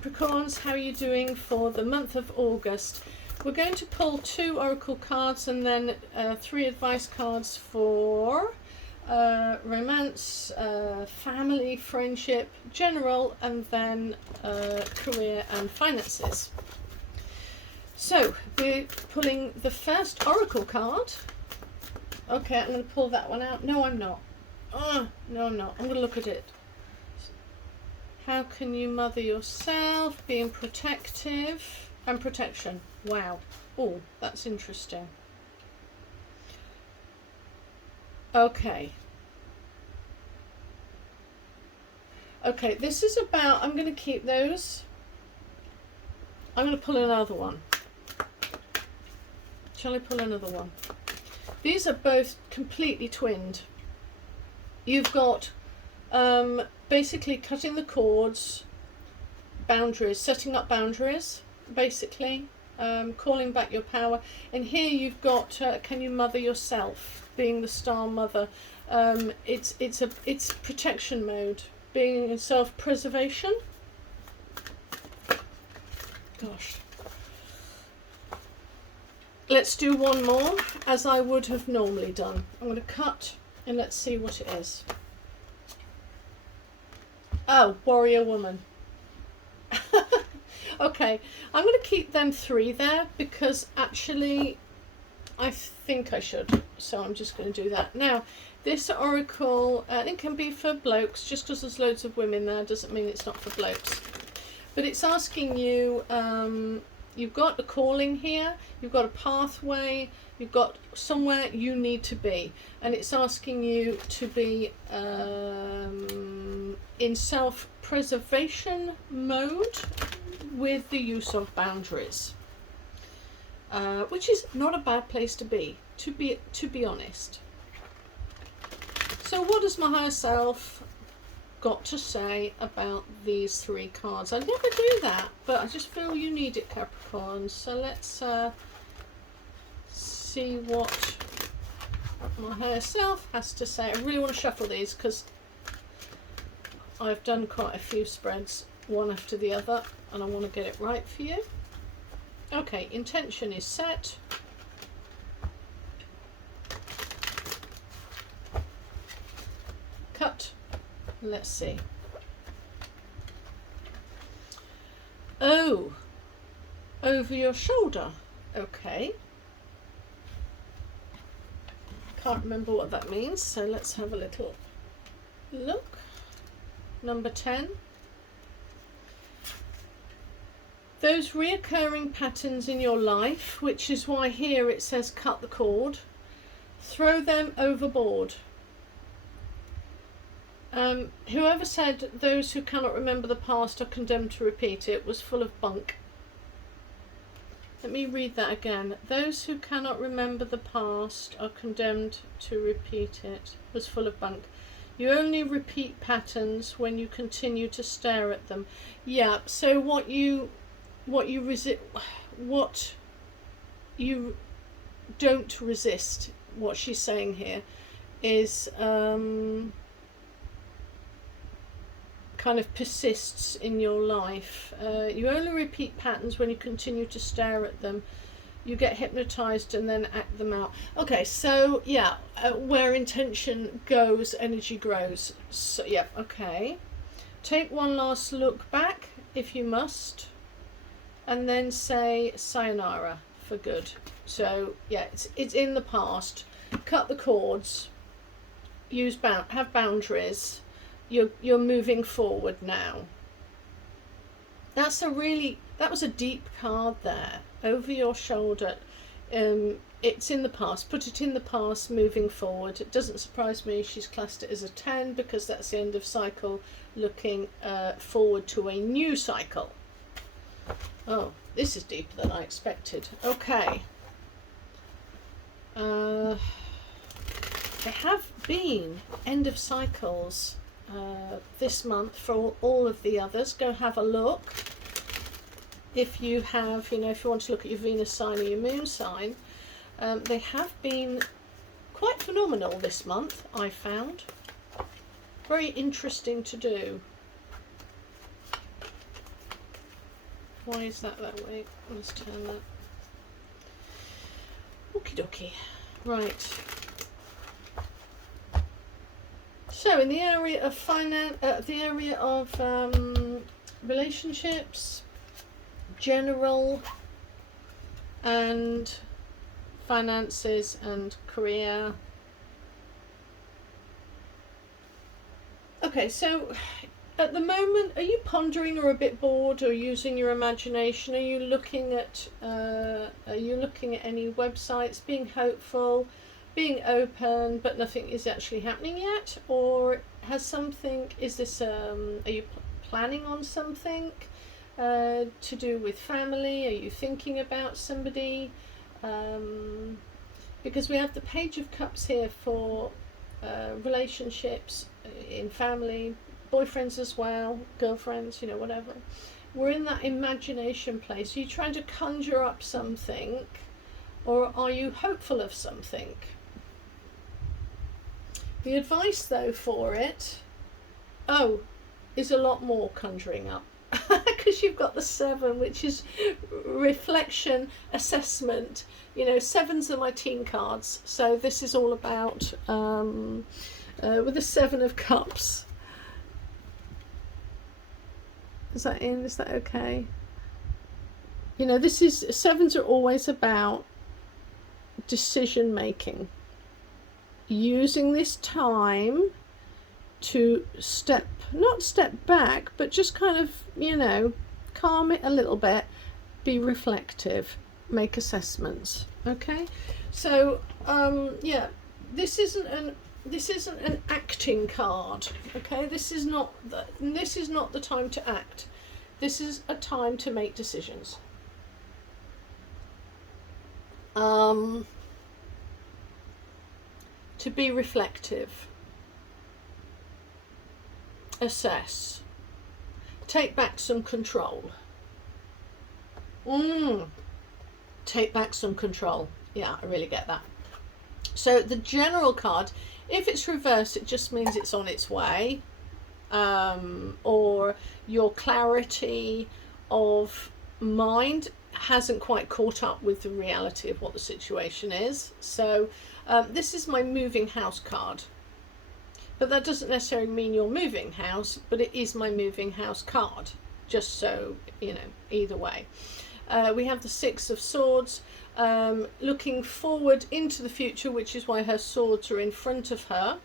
Capricorns, how are you doing for the month of August? We're going to pull 2 oracle cards and then 3 advice cards for romance, family, friendship, general, and then career and finances. So we're pulling the first oracle card. Okay, I'm going to pull that one out. No, I'm not. No, I'm not. I'm going to look at it. How can you mother yourself? Being protective and protection. Wow. Oh, that's interesting. Okay. Okay, this is about, I'm going to keep those. I'm going to pull another one. Shall I pull another one? These are both completely twinned. You've got basically cutting the cords, boundaries, setting up boundaries, basically, calling back your power. And here you've got can you mother yourself, being the star mother. It's protection mode, being in self-preservation. Gosh. Let's do one more, as I would have normally done. I'm going to cut and let's see what it is. Oh, warrior woman. Okay, I'm going to keep them 3 there because actually I think I should. So I'm just going to do that. Now, this oracle, it can be for blokes. Just because there's loads of women there doesn't mean it's not for blokes. But it's asking you, you've got a calling here, you've got a pathway, you've got somewhere you need to be, and it's asking you to be in self-preservation mode with the use of boundaries, which is not a bad place to be honest. So what does my higher self got to say about these 3 cards? I never do that, but I just feel you need it, Capricorn. So let's see what my higher self has to say. I really want to shuffle these because I've done quite a few spreads, one after the other, and I want to get it right for you. Okay, intention is set. Cut. Let's see. Oh, over your shoulder. Okay. Can't remember what that means, so let's have a little look. Number 10. Those reoccurring patterns in your life, which is why here it says cut the cord, throw them overboard. Whoever said those who cannot remember the past are condemned to repeat it was full of bunk. Let me read that again. Those who cannot remember the past are condemned to repeat it was full of bunk. You only repeat patterns when you continue to stare at them. Yeah, so what you don't resist, what she's saying here is kind of persists in your life. You only repeat patterns when you continue to stare at them. You get hypnotized and then act them out. Okay, so yeah, where intention goes, energy grows. So yeah, okay. Take one last look back if you must, and then say sayonara for good. So yeah, it's in the past. Cut the cords. Have boundaries. You're moving forward now. That was a deep card there. Over your shoulder. It's in the past. Put it in the past, moving forward. It doesn't surprise me she's classed it as a 10 because that's the end of cycle, looking forward to a new cycle. Oh, this is deeper than I expected. Okay. There have been end of cycles this month for all of the others. Go have a look. If you have, if you want to look at your Venus sign or your moon sign, they have been quite phenomenal this month, I found. Very interesting to do. Why is that way? Let's turn that. Okie dokie. Right. So in the area of relationships, general, and finances and career. Okay, so at the moment, are you pondering or a bit bored or using your imagination? Are you looking at any websites, being hopeful, being open, but nothing is actually happening yet? Or has something, is this, are you planning on something to do with family? Are you thinking about somebody? Because we have the Page of Cups here for relationships in family, boyfriends as well, girlfriends, you know, whatever. We're in that imagination place. Are you trying to conjure up something, or are you hopeful of something? The advice though for it, is a lot more conjuring up. Because you've got the 7, which is reflection, assessment. You know, 7s are my teen cards, so this is all about with the 7 of Cups. Is that in? Is that okay? You know, this is, 7s are always about decision making. Using this time to not step back, but just kind of, you know, calm it a little bit, be reflective, make assessments. Okay, so yeah, this isn't an acting card. Okay, this is not the time to act. This is a time to make decisions. To be reflective, assess, take back some control. Take back some control. Yeah, I really get that. So the general card, if it's reversed, it just means it's on its way, or your clarity of mind hasn't quite caught up with the reality of what the situation is. So this is my moving house card, but that doesn't necessarily mean you're moving house, but it is my moving house card, just so you know, either way. We have the 6 of Swords, looking forward into the future, which is why her swords are in front of her,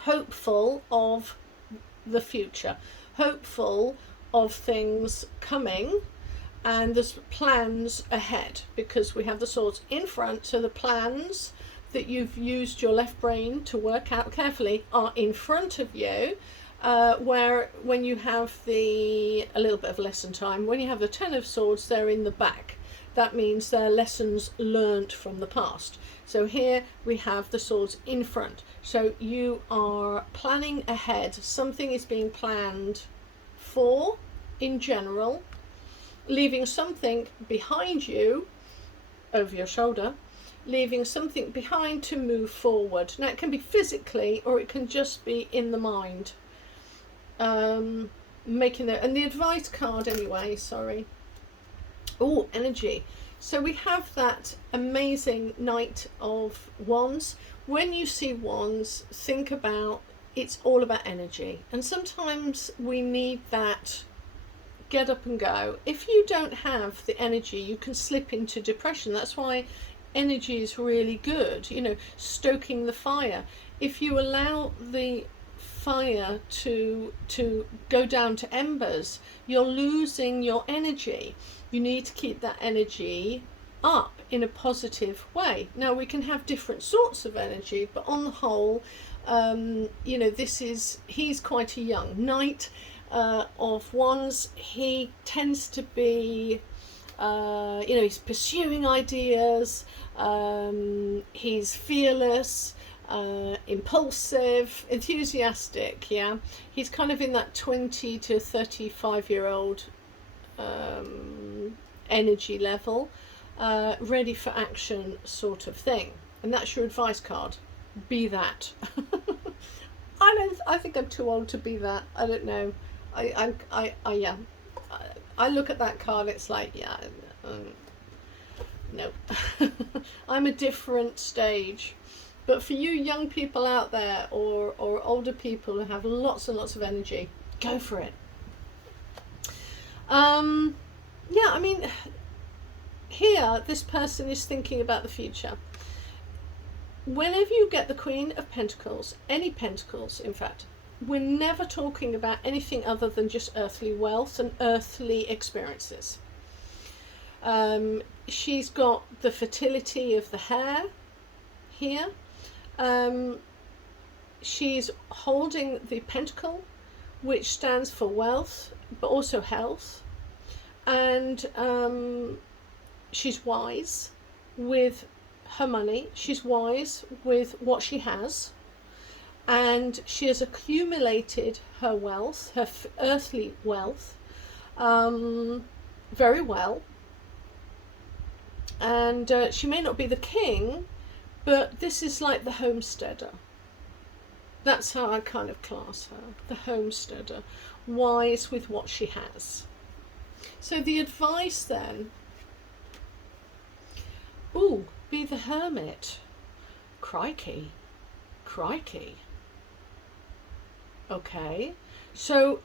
hopeful of the future, hopeful of things coming, and there's plans ahead, because we have the swords in front, so the plans that you've used your left brain to work out carefully are in front of you, where when you have a little bit of lesson time, when you have the 10 of Swords, they're in the back. That means they're lessons learnt from the past. So here we have the swords in front. So you are planning ahead. Something is being planned for in general, leaving something behind you over your shoulder, leaving something behind to move forward. Now it can be physically, or it can just be in the mind. Making it, and the advice card anyway, sorry. Oh, energy. So we have that amazing Knight of Wands. When you see wands, think about, it's all about energy, and sometimes we need that get up and go. If you don't have the energy, you can slip into depression. That's why energy is really good, you know, stoking the fire. If you allow the fire to go down to embers, you're losing your energy. You need to keep that energy up in a positive way. Now we can have different sorts of energy, but on the whole, you know, he's quite a young Knight of Wands. He tends to be, you know, he's pursuing ideas, he's fearless, impulsive, enthusiastic. Yeah, he's kind of in that 20 to 35-year-old energy level, ready for action sort of thing. And that's your advice card. Be that. I think I'm too old to be that. I don't know. I I look at that card, it's like, yeah, no. I'm a different stage. But for you young people out there, or older people who have lots and lots of energy, go for it. Yeah, I mean, here, this person is thinking about the future. Whenever you get the Queen of Pentacles, any Pentacles, in fact, we're never talking about anything other than just earthly wealth and earthly experiences. She's got the fertility of the hair here. She's holding the pentacle, which stands for wealth, but also health. And she's wise with her money. She's wise with what she has. And she has accumulated her wealth, her earthly wealth, very well. And she may not be the king, but this is like the homesteader. That's how I kind of class her, the homesteader, wise with what she has. So the advice then, ooh, be the hermit. Crikey, crikey. Okay, so,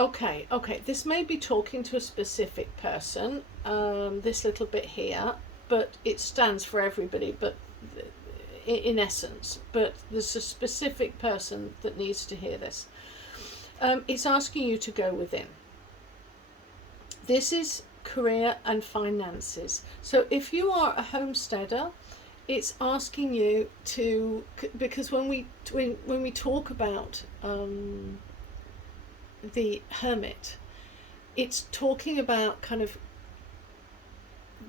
okay, this may be talking to a specific person, this little bit here, but it stands for everybody, but in essence, but there's a specific person that needs to hear this. It's asking you to go within. This is career and finances. So if you are a homesteader, it's asking you to, because when we talk about the hermit, it's talking about kind of,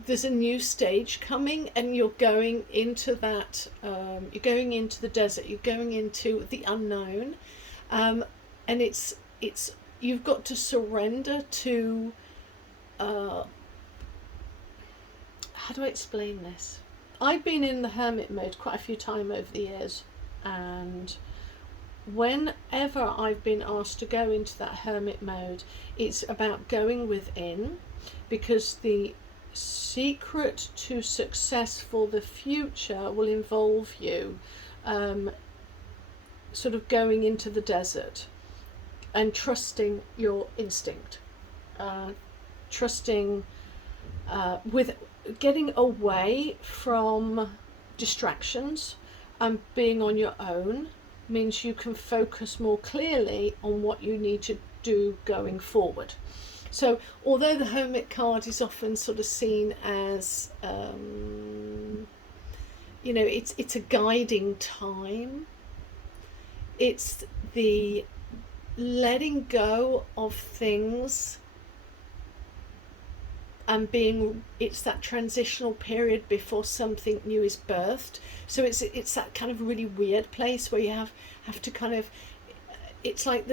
there's a new stage coming, and you're going into that, you're going into the desert, you're going into the unknown, and it's you've got to surrender to, how do I explain this? I've been in the hermit mode quite a few times over the years, and whenever I've been asked to go into that hermit mode, it's about going within, because the secret to success for the future will involve you sort of going into the desert and trusting your instinct, trusting with getting away from distractions and being on your own means you can focus more clearly on what you need to do going forward. So although the Hermit card is often sort of seen as, you know, it's a guiding time, it's the letting go of things and it's that transitional period before something new is birthed. So it's that kind of really weird place where you have to kind of, it's like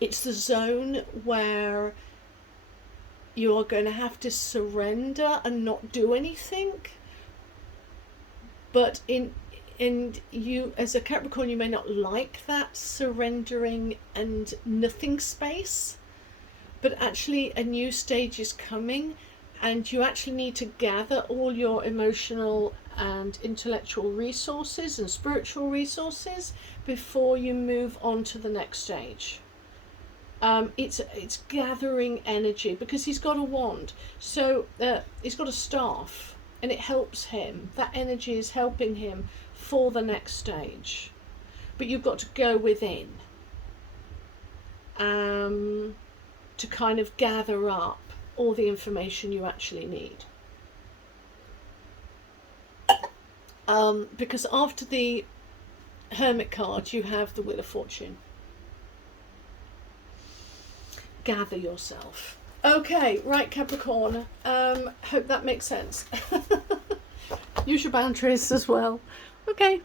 it's the zone where you are going to have to surrender and not do anything. But you as a Capricorn, you may not like that surrendering and nothing space. But actually a new stage is coming, and you actually need to gather all your emotional and intellectual resources and spiritual resources before you move on to the next stage. It's gathering energy, because he's got a wand, so he's got a staff, and it helps him. That energy is helping him for the next stage. But you've got to go within. To kind of gather up all the information you actually need. Because after the Hermit card, you have the Wheel of Fortune. Gather yourself. Okay, right, Capricorn. Hope that makes sense. Use your boundaries as well. Okay.